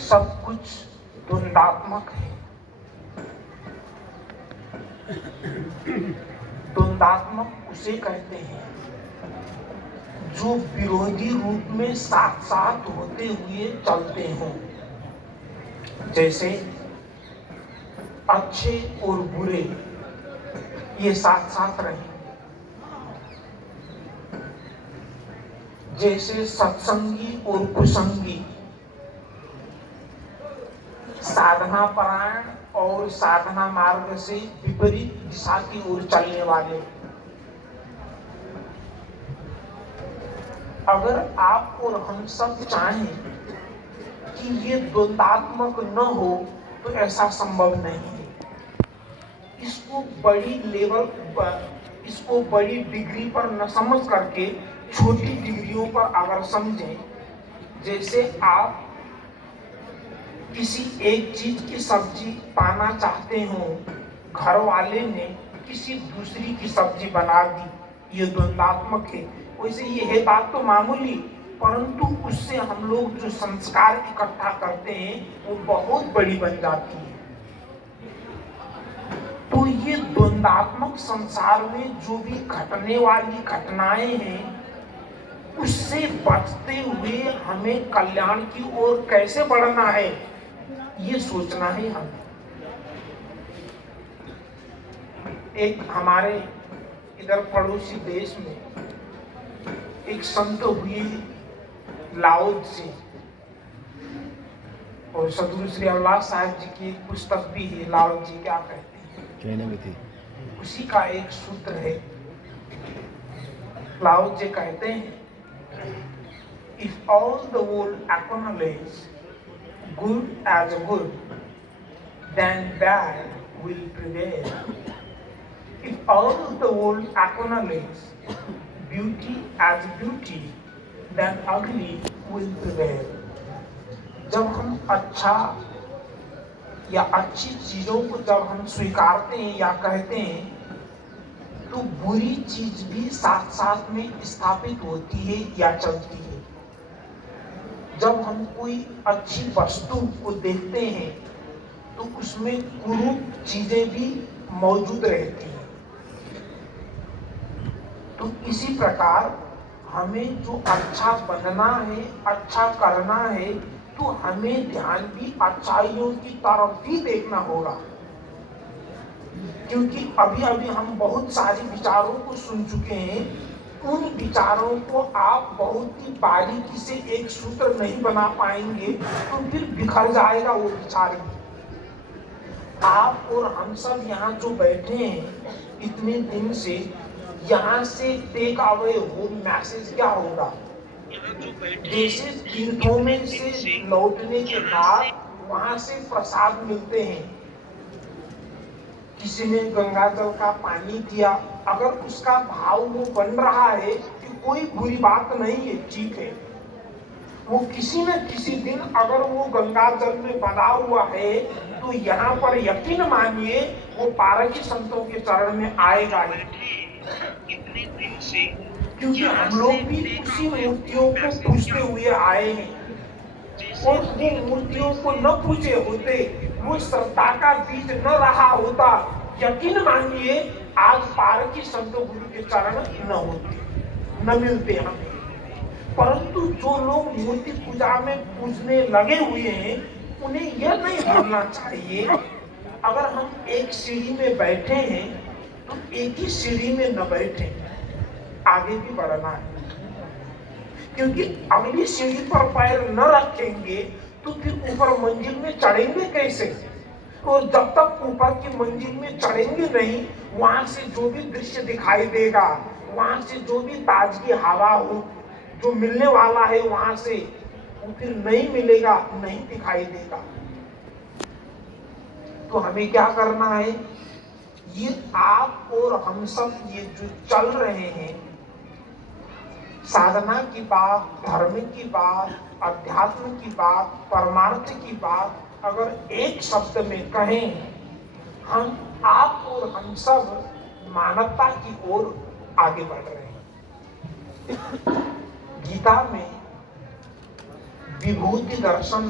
सब कुछ द्वंदात्मक है। द्वंदात्मक उसे कहते हैं जो विरोधी रूप में साथ साथ होते हुए चलते हों। जैसे अच्छे और बुरे ये साथ साथ रहें, जैसे सत्संगी और कुसंगी, साधना परायण और साधना मार्ग से विपरीत दिशा की ओर चलने वाले। अगर आप और हम सब चाहें कि ये द्वंदात्मक न हो तो ऐसा संभव नहीं है। इसको बड़ी डिग्री पर न समझ करके छोटी डिग्रियों पर अगर समझें, जैसे आप किसी एक चीज की सब्जी पाना चाहते हो, घर वाले ने किसी दूसरी की सब्जी बना दी, ये द्वंदात्मक है। वैसे ये है बात तो मामूली, परंतु उससे हम लोग जो संस्कार इकट्ठा करते हैं वो बहुत बड़ी बन जाती है। तो ये द्वंदात्मक संसार में जो भी घटने वाली घटनाएं हैं, उससे बचते हुए हमें कल्याण की ओर कैसे बढ़ना है, ये सोचना है हमें। एक हमारे इधर पड़ोसी देश में एक संत हुए लाओ त्से, और सदगुरु श्री अवलाह साहब जी की एक पुस्तक भी है, लाओ जी क्या कहते हैं, कहने में थी। उसी का एक सूत्र है। लाओ जी कहते हैं, if all the world acknowledge good as good, then bad will prevail. If all the world acknowledge beauty as beauty, then ugly will prevail. जब हम अच्छा या अच्छी चीजों को जब हम स्वीकारते हैं या कहते हैं, तो बुरी चीज भी साथ साथ में स्थापित होती है या चलती है। जब हम कोई अच्छी वस्तु को देखते हैं तो उसमें कुरूप चीजें भी मौजूद रहती हैं। तो इसी प्रकार हमें जो अच्छा बनना है, अच्छा करना है, तो हमें ध्यान भी अच्छाइयों की तरफ ही देखना होगा। क्योंकि अभी अभी हम बहुत सारे विचारों को सुन चुके हैं, उन विचारों को आप बहुत ही बारीकी से एक सूत्र नहीं बना पाएंगे, तो फिर बिखर जाएगा वो विचार। आप और हम सब यहाँ जो बैठे हैं इतने दिन से, यहाँ से टेक अवे हो मैसेज क्या होगा? जैसे तीर्थों में से लौटने के बाद वहां से प्रसाद मिलते हैं, किसी ने गंगा जल का पानी दिया, अगर उसका भाव वो बन रहा है कि कोई बुरी बात नहीं है, ठीक है, वो किसी न किसी दिन अगर वो गंगा जल में बना हुआ है, तो यहाँ पर यकीन मानिए वो पारकी संतों के चरण में आएगा इतने दिन से। क्योंकि हम लोग भी उसी मूर्तियों को पूजते हुए आए हैं, और वो मूर्तियों को न पूजे होते, वो श्रद्धा का बीज न रहा होता, यकीन मानिए आज पारकी संतों गुरु के चरण न होते, न मिलते हमें। परंतु जो लोग मूर्ति पूजा में पूजने लगे हुए हैं, उन्हें यह नहीं भूलना चाहिए, अगर हम एक सीढ़ी में बैठे हैं तो एक ही सीढ़ी में न बैठे, आगे भी बढ़ना है। क्योंकि अगली सीढ़ी पर पैर न रखेंगे तो फिर ऊपर मंजिल में चढ़ेंगे कैसे? और जब तक ऊपर की मंजिल में चढ़ेंगे नहीं, वहां से जो भी दृश्य दिखाई देगा, वहां से जो भी ताजगी हवा हो जो मिलने वाला है, वहां से वो फिर नहीं मिलेगा, नहीं दिखाई देगा। तो हमें क्या करना है? ये आप और हम सब ये जो चल रहे हैं, साधना की बात, धर्म की बात, अध्यात्म की बात, परमार्थ की बात अगर एक शब्द में कहें, हम आप और हम सब मानवता की ओर आगे बढ़ रहे हैं। गीता में विभूति दर्शन,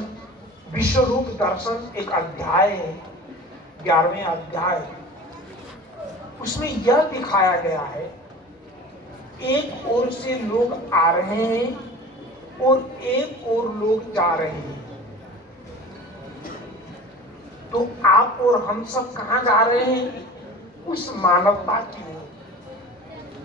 विश्वरूप दर्शन एक अध्याय है, 11वें अध्याय। उसमें यह दिखाया गया है, एक ओर से लोग आ रहे हैं और एक ओर लोग जा रहे हैं। तो आप और हम सब कहां जा रहे हैं? उस मानवता की ओर।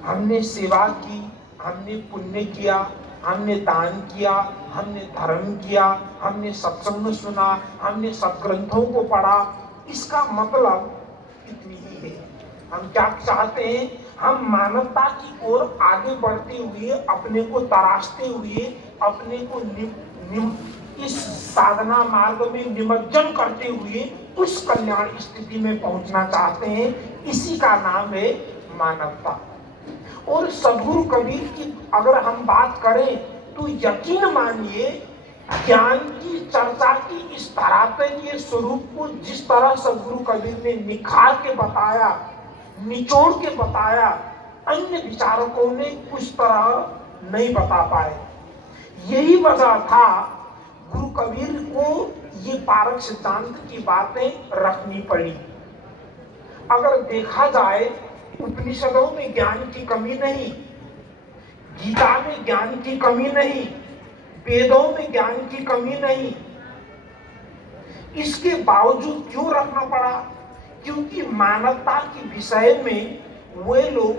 हमने सेवा की, हमने पुण्य किया, हमने दान किया, हमने धर्म किया, हमने सत्संग सुना, हमने सत्ग्रंथों को पढ़ा। इसका मतलब इतनी ही है। हम क्या चाहते हैं? हम मानवता की ओर आगे बढ़ते हुए, अपने को तराशते हुए, अपने को इस साधना मार्ग में निमज्जन करते हुए उस कल्याण स्थिति में पहुंचना चाहते हैं। इसी का नाम है मानवता। और सद्गुरु कबीर की अगर हम बात करें तो यकीन मानिए, ज्ञान की चर्चा की इस तरातरीय स्वरूप को जिस तरह सद्गुरु कबीर ने निखार के बताया, निचोड़ के बताया, अन्य विचारकों ने उस तरह नहीं बता पाए। यही वजह था गुरु कबीर को ये पारक सिद्धांत की बातें रखनी पड़ी। अगर देखा जाए, उपनिषदों में ज्ञान की कमी नहीं, गीता में ज्ञान की कमी नहीं, वेदों में ज्ञान की कमी नहीं। इसके बावजूद क्यों रखना पड़ा? क्योंकि मानवता के विषय में वे लोग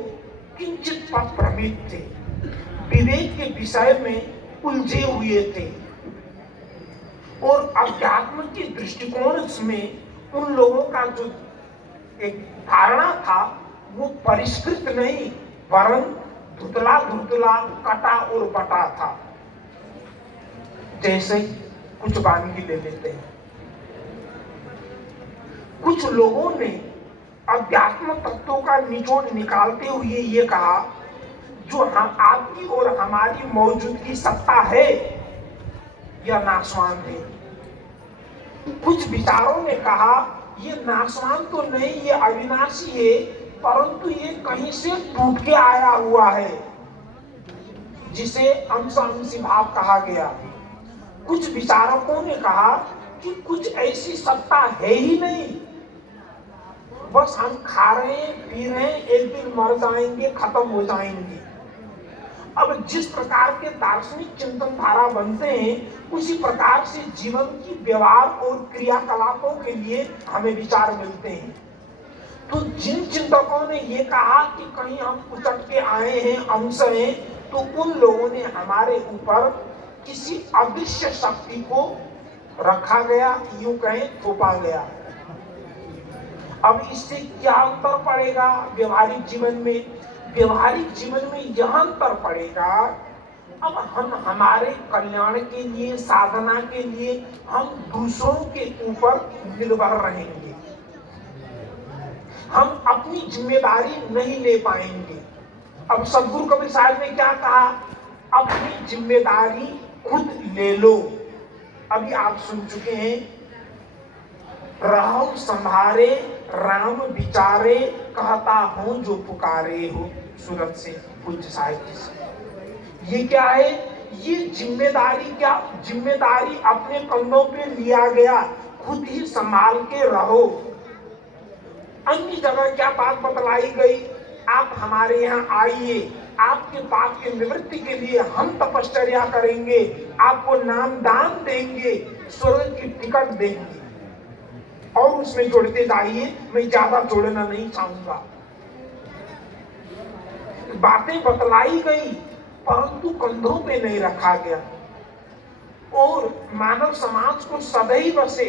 किंचित भ्रमित थे, विवेक के विषय में उलझे हुए थे और अध्यात्म के दृष्टिकोण में उन लोगों का जो एक धारणा था वो परिष्कृत नहीं, वरन धुतला धुतला, कटा और बटा था। जैसे कुछ वानगी ले लेते हैं। कुछ लोगों ने अध्यात्म तत्वों का निचोड़ निकालते हुए ये कहा, जो हम आपकी और हमारी मौजूदगी सत्ता है यह नाशवान है। कुछ विचारों ने कहा ये नाशवान तो नहीं, ये अविनाशी है, परंतु ये कहीं से टूट के आया हुआ है, जिसे अंश भाव कहा गया। कुछ विचारकों ने कहा कि कुछ ऐसी सत्ता है ही नहीं, बस हम खा रहे हैं, पी रहे हैं, एक दिन मर जाएंगे, खत्म हो जाएंगे। अब जिस प्रकार के दार्शनिक चिंतन धारा बनते हैं, उसी प्रकार से जीवन की व्यवहार और क्रियाकलापों के लिए हमें विचार मिलते हैं। तो जिन चिंतकों ने ये कहा कि कहीं हम उचट के आए हैं, अंश हैं, तो उन लोगों ने हमारे ऊपर किसी अदृश्य शक्ति को रखा गया, यूं कहें थोपा गया। अब इससे क्या अंतर पड़ेगा व्यवहारिक जीवन में? व्यवहारिक जीवन में यह अंतर पड़ेगा, अब हम हमारे कल्याण के लिए, साधना के लिए हम दूसरों के ऊपर निर्भर रहेंगे, हम अपनी जिम्मेदारी नहीं ले पाएंगे। अब सद्गुरु कबीर साहब ने क्या कहा? अपनी जिम्मेदारी खुद ले लो। अभी आप सुन चुके हैं, रहो संभारे राम विचारे, कहता हूं जो पुकारे हो, सूरत से पूज्य साहिब जी से। ये क्या है? ये जिम्मेदारी, क्या जिम्मेदारी अपने कंधों पे लिया गया, खुद ही संभाल के रहो। अन्य जगह क्या बात बतलाई गई? आप हमारे यहाँ आइए, आपके पाप की निवृत्ति के लिए हम तपश्चर्या करेंगे, आपको नाम दान देंगे, स्वर्ग की टिकट देंगे। और उसमें जोड़ते जाइए, मैं ज्यादा जोड़ना नहीं चाहूंगा। बातें बतलाई गई परंतु कंधों पे नहीं रखा गया। और मानव समाज को सदैव से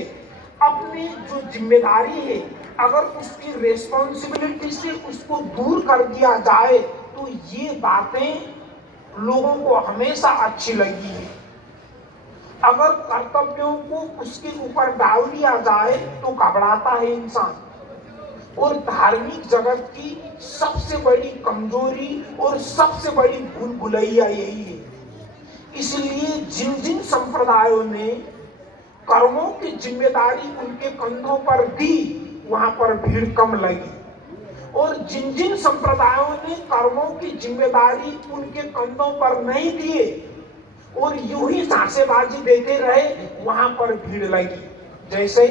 अपनी जो जिम्मेदारी है, अगर उसकी रेस्पॉन्सिबिलिटी से उसको दूर कर दिया जाए तो ये बातें लोगों को हमेशा अच्छी लगी है। अगर कर्तव्यों को उसके ऊपर डाल दिया जाए तो घबराता है इंसान। और धार्मिक जगत की सबसे बड़ी कमजोरी और सबसे बड़ी भूल भुलैया यही है। इसलिए जिन जिन संप्रदायों ने कर्मों की जिम्मेदारी उनके कंधों पर दी, वहां पर भीड़ कम लगी। और जिन जिन संप्रदायों ने कर्मों की जिम्मेदारी उनके कंधों पर नहीं दिए, और यूं ही सांसेबाजी देते रहे, वहां पर भीड़ लगी। जैसे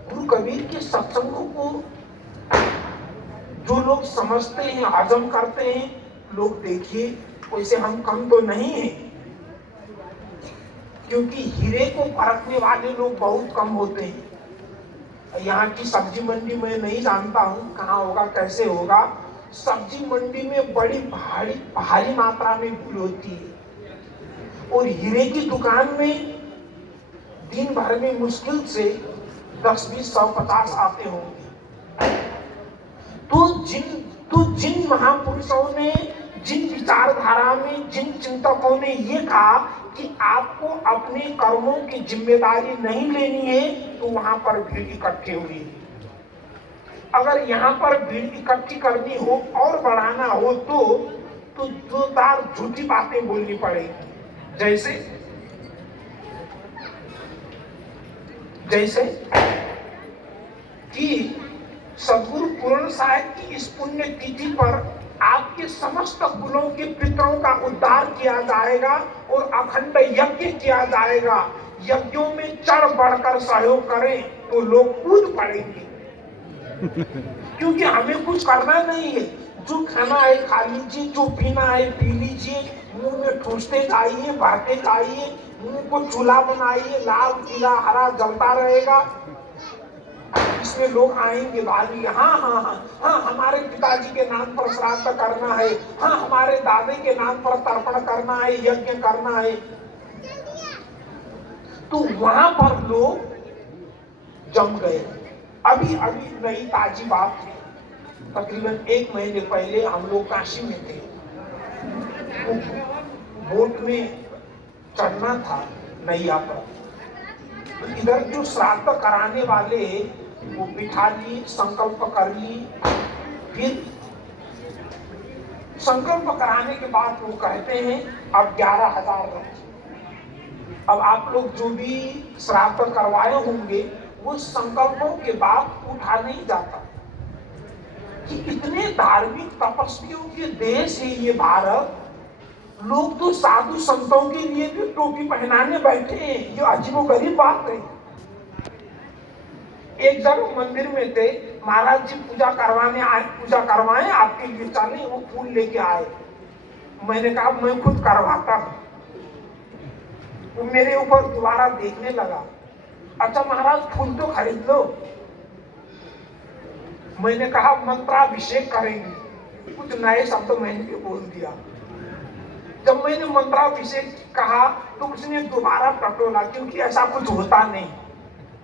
गुरु कबीर के सत्संगों को जो लोग समझते हैं, हजम करते हैं, लोग देखिए वैसे हम कम तो नहीं है, क्योंकि हीरे को परखने वाले लोग बहुत कम होते हैं। यहाँ की सब्जी मंडी में नहीं जानता हूँ कहाँ होगा, कैसे होगा। सब्जी मंडी में बड़ी भारी मात्रा में भीड़ होती है, और हीरे की दुकान में दिन भर में मुश्किल से 10, 20, 100, 50 आते होंगे। तो जिन महापुरुषों ने, जिन विचारधारा में, जिन चिंतकों ने ये कहा कि आपको अपने कर्मों की जिम्मेदारी नहीं लेनी है, तो वहां पर भीड़ इकट्ठी हुई। अगर यहाँ पर भीड़ इकट्ठी करनी हो और बढ़ाना हो तो जोरदार झूठी बातें बोलनी पड़ेगी। जैसे कि सदगुरु पूर्ण साहेब की इस पुण्य तिथि पर आपके समस्त कुलों के पितरों का उद्धार किया जाएगा और अखंड यज्ञ किया जाएगा। यज्ञों में चढ़ बढ़कर सहयोग करें तो लोग कूद पड़ेंगे, क्योंकि हमें कुछ करना नहीं है। जो खाना है खा लीजिए, जो पीना है पी लीजिए, मुंह में ठूसते जाइए, भरते जाइए, मुंह को चूल्हा बनाइए, लाल पीला हरा जलता रहेगा। इसमें लोग आएंगे भाई, हाँ हमारे पिताजी के नाम पर श्राद्ध करना है, हाँ हमारे दादे के नाम पर तर्पण करना है, यज्ञ करना है। तो वहां पर लोग जम गए। अभी नई ताजी बात है, तकरीबन 1 महीने पहले हम लोग काशी में थे। बोट में चढ़ना था नैया पर, तो इधर जो श्राद्ध कराने वाले वो बिठा ली, संकल्प कर ली। फिर संकल्प कराने के बाद वो कहते हैं अब 11,000 रखिए। अब आप लोग जो भी श्राद्ध करवाए होंगे वो संकल्पों के बाद उठा नहीं जाता। कि इतने धार्मिक तपस्वियों के देश है ये भारत, लोग तो साधु संतों के लिए भी टोपी पहनाने बैठे हैं। ये अजीबोगरीब बात है। एक जगह मंदिर में थे, महाराज जी पूजा करवाएं आपके लिए चले, वो फूल लेके आए। मैंने कहा मैं खुद करवाता हूँ। वो मेरे ऊपर दोबारा देखने लगा, अच्छा महाराज फूल तो खरीद लो। मैंने कहा मंत्राभिषेक करेंगे। कुछ नए शब्द मैंने भी बोल दिया। जब मैंने मंत्राभिषेक कहा तो उसने दोबारा टटोला, क्योंकि ऐसा कुछ होता नहीं।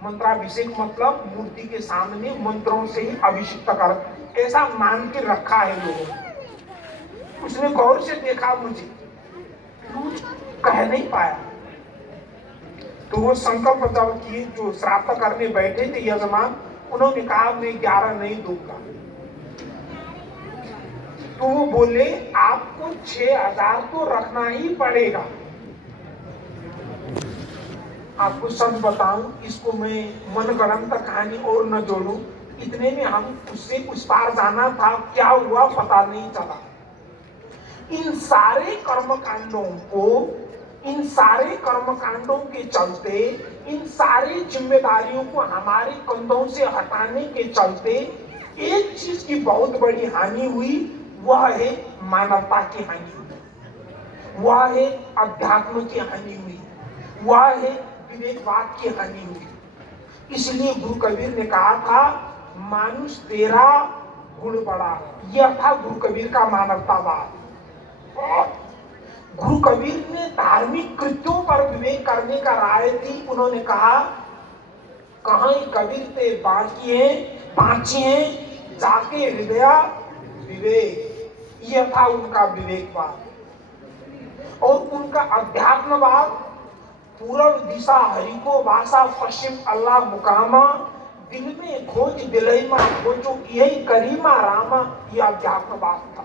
मंत्राभिषेक मतलब मूर्ति के सामने मंत्रों से ही अभिषेक कर, ऐसा मान के रखा है लोगों ने। उसने गौर से देखा मुझे, कुछ कह नहीं पाया। तो वो संकल्प जब किए, जो श्राद्ध करने बैठे थे यजमान, उन्होंने कहा मैं 11 नहीं दूंगा। तो वो बोले आपको 6,000 तो रखना ही पड़ेगा। आपको सच बताऊं, इसको मैं मनगढ़ंत कहानी और न जोड़ूं, इतने में हम उससे उस पार जाना था, क्या हुआ पता नहीं चला। इन सारे कर्मकांडों के चलते, इन सारी जिम्मेदारियों को हमारे कंधों से हटाने के चलते एक चीज की बहुत बड़ी हानि हुई, वह है मानवता की हानि हुई, वह है अध्यात्म की हानि हुई, वह है विवेकवाद की हानि हुई। इसलिए गुरु कबीर ने कहा था मानुष तेरा गुण बड़ा। यह था गुरु कबीर का मानवतावाद। गुरु कबीर ने धार्मिक कृत्यों पर विवेक करने का राय दी। उन्होंने कहा कहाँ कबीर ते बाँचिए जाके हृदय विवेक। यह था उनका विवेकवाद। और उनका अध्यात्मवाद, पूर्व दिशा हरि को वासा, पश्चिम अल्लाह मुकामा, दिल में खोज दिलैमा खोजो यही करीमा रामा, यह अध्यात्मवाद था।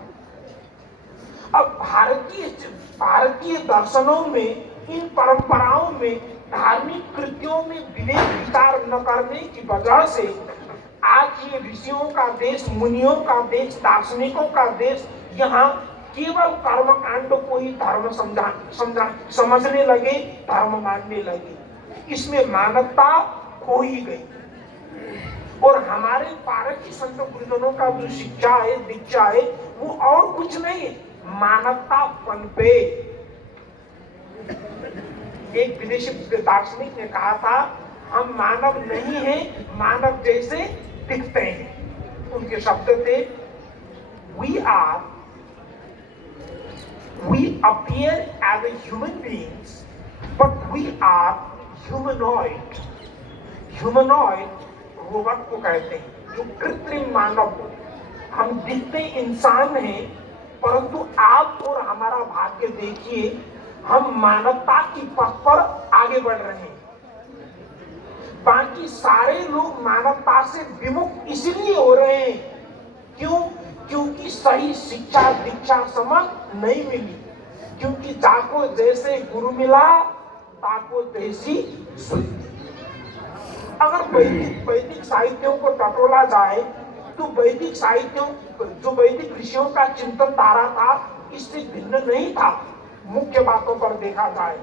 अब भारतीय दर्शनों में, इन परंपराओं में, धार्मिक कृत्यों में विवेक विचार न करने की वजह से आज ये ऋषियों का देश, मुनियों का देश, दार्शनिकों का देश, यहाँ केवल कर्म कांड को ही धर्म समझने लगे, धर्म मानने लगे, इसमें मानवता खो ही गई। और हमारे पारखी संत गुरुजनों का जो शिक्षा है, दीक्षा है, वो और कुछ नहीं है, मानवतापन पे। एक विदेशी दार्शनिक ने कहा था, हम मानव नहीं हैं, मानव जैसे दिखते हैं। उनके शब्द थे, we appear as a human beings, but we are humanoid. Humanoid robot को कहते हैं, जो कृत्रिम मानव हो। हम दिखते इंसान हैं, परंतु आप और हमारा भाग्य देखिए, हम मानवता की पथ पर आगे बढ़ रहे हैं। बाकी सारे लोग मानवता से विमुख इसलिए हो रहे हैं, क्यों? क्योंकि सही शिक्षा दीक्षा समझ नहीं मिली, क्योंकि जाको जैसे गुरु मिला ताको तैसी सुनी। अगर वैदिक साहित्यों को टटोला जाए तो वैदिक साहित्यों, जो वैदिक ऋषियों का चिंतन धारा था, इससे भिन्न नहीं था। मुख्य बातों पर देखा जाए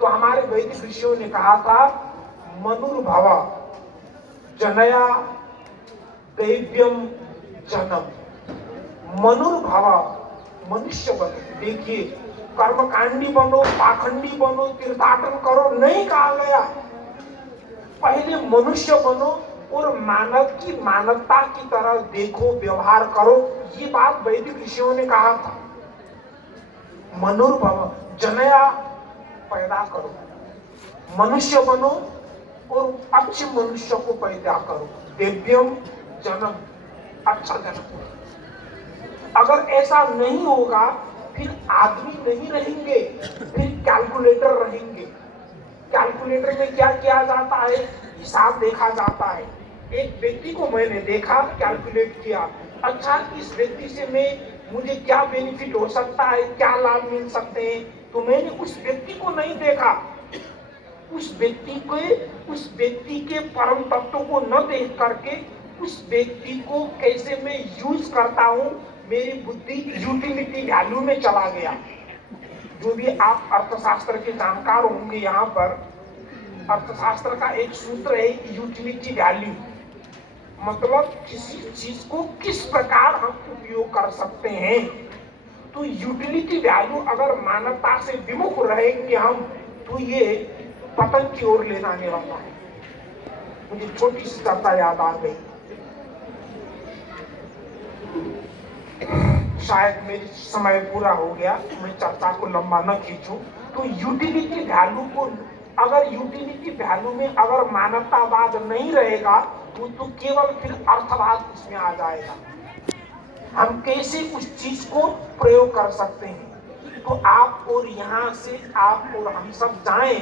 तो हमारे वैदिक ऋषियों ने कहा था, मनुर्भव जनया दैव्यम जन्म। मनुर्भव, मनुष्य बनो। देखिए, कर्मकांडी बनो, पाखंडी बनो, तीर्थाटन करो नहीं कहा गया, पहले मनुष्य बनो और मानव की मानवता की तरह देखो, व्यवहार करो। ये बात वैदिक ऋषियों ने कहा था। मनुर्भव, जनया, पैदा करो, मनुष्य बनो और अच्छे मनुष्य को पैदा करो। दिव्यम जन्म, अच्छा जन्म। अगर ऐसा नहीं होगा, फिर आदमी नहीं रहेंगे, फिर कैलकुलेटर रहेंगे। कैलकुलेटर में क्या किया जाता है? हिसाब देखा जाता है। एक व्यक्ति को मैंने देखा, कैलकुलेट किया, अच्छा इस व्यक्ति से मुझे क्या बेनिफिट हो सकता है, क्या लाभ मिल सकते हैं, तो मैंने उस व्यक्ति को नहीं देखा, उस व्यक्ति के परम तत्व को न देख करके उस व्यक्ति को कैसे मैं यूज करता हूं, मेरी बुद्धि यूटिलिटी वैल्यू में चला गया। जो भी आप अर्थशास्त्र के जानकार होंगे, यहाँ पर अर्थशास्त्र का एक सूत्र है, यूटिलिटी वैल्यू। मतलब किसी चीज को किस प्रकार हम उपयोग कर सकते हैं। तो यूटिलिटी वैल्यू अगर मानवता से विमुख रहेंगे हम, तो ये पतन की ओर ले जाने वाला है। मुझे छोटी सी चर्चा याद आ गई, शायद मेरी समय पूरा हो गया, मैं चर्चा को लंबा न खींचूं। तो यूटिलिटी वैल्यू को, अगर यूटिलिटी वैल्यू में अगर मानवतावाद नहीं रहेगा, तो केवल फिर अर्थवाद इसमें आ जाएगा। हम कैसे उस चीज को प्रयोग कर सकते हैं। तो आप और यहाँ से आप और हम सब जाएं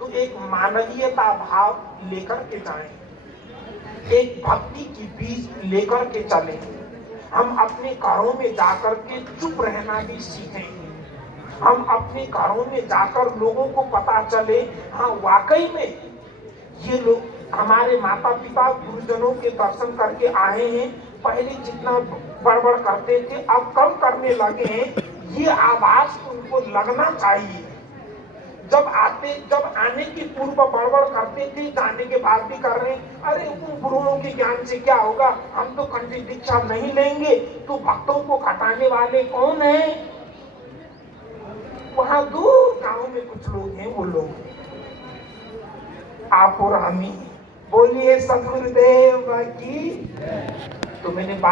तो एक मानवीयता भाव लेकर के जाएं, एक भक्ति की बीज लेकर के चलें। हम अपने घरों में जाकर के चुप रहना भी सीखें। हम अपने घरों में जाकर लोगों को पता चले, हाँ वाकई में ये लोग हमारे माता पिता गुरुजनों के दर्शन करके आए हैं, पहले जितना बड़बड़ करते थे अब कम करने लगे हैं, ये आवाज उनको लगना चाहिए। जब आने की पूर्व बड़बड़ करते थे, जाने के बाद भी कर रहे हैं, अरे उन गुरुओं के ज्ञान से क्या होगा, हम तो खंडित दीक्षा नहीं लेंगे। तो भक्तों को खटाने वाले कौन हैं? वहां दूर गांव में कुछ लोग हैं, वो लोग आप और हम ही। बोलिए सतगुरुदेव की। तो मैंने